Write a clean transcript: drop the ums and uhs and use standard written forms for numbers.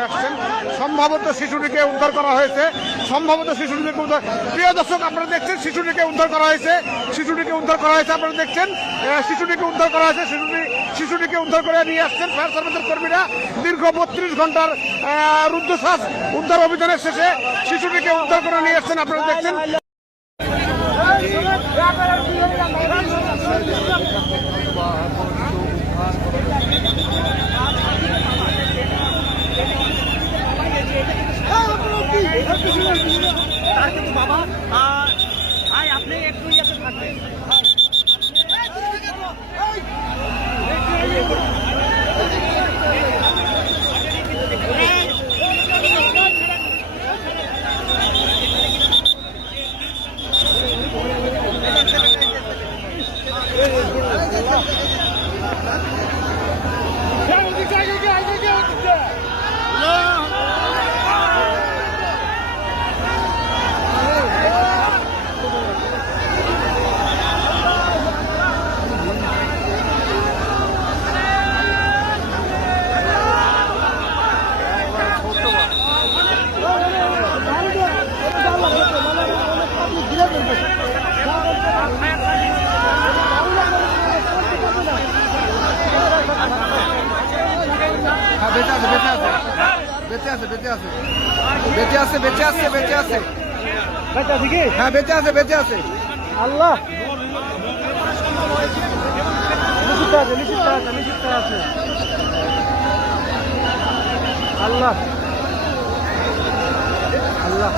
হয়ে আসছেন। সম্ভবত শিশুটিকে উদ্ধার করা হয়েছে, প্রিয় দর্শক আপনারা দেখছেন শিশুটিকে উদ্ধার করা হয়েছে, আপনারা দেখছেন শিশুটিকে উদ্ধার করে নিয়ে আসছেন ফায়ার সার্ভিসের কর্মীরা। দীর্ঘ 32 ঘন্টার রুদ্ধশ্বাস উদ্ধার অভিযানের শেষে শিশুটিকে উদ্ধার করে নিয়ে আসছেন, আপনারা দেখছেন। কিন্তু বাবা ভাই আপনি একটু ইয়েতে থাকবেন। বেঁচে আছে আল্লাহ আছে আল্লাহ আল্লাহ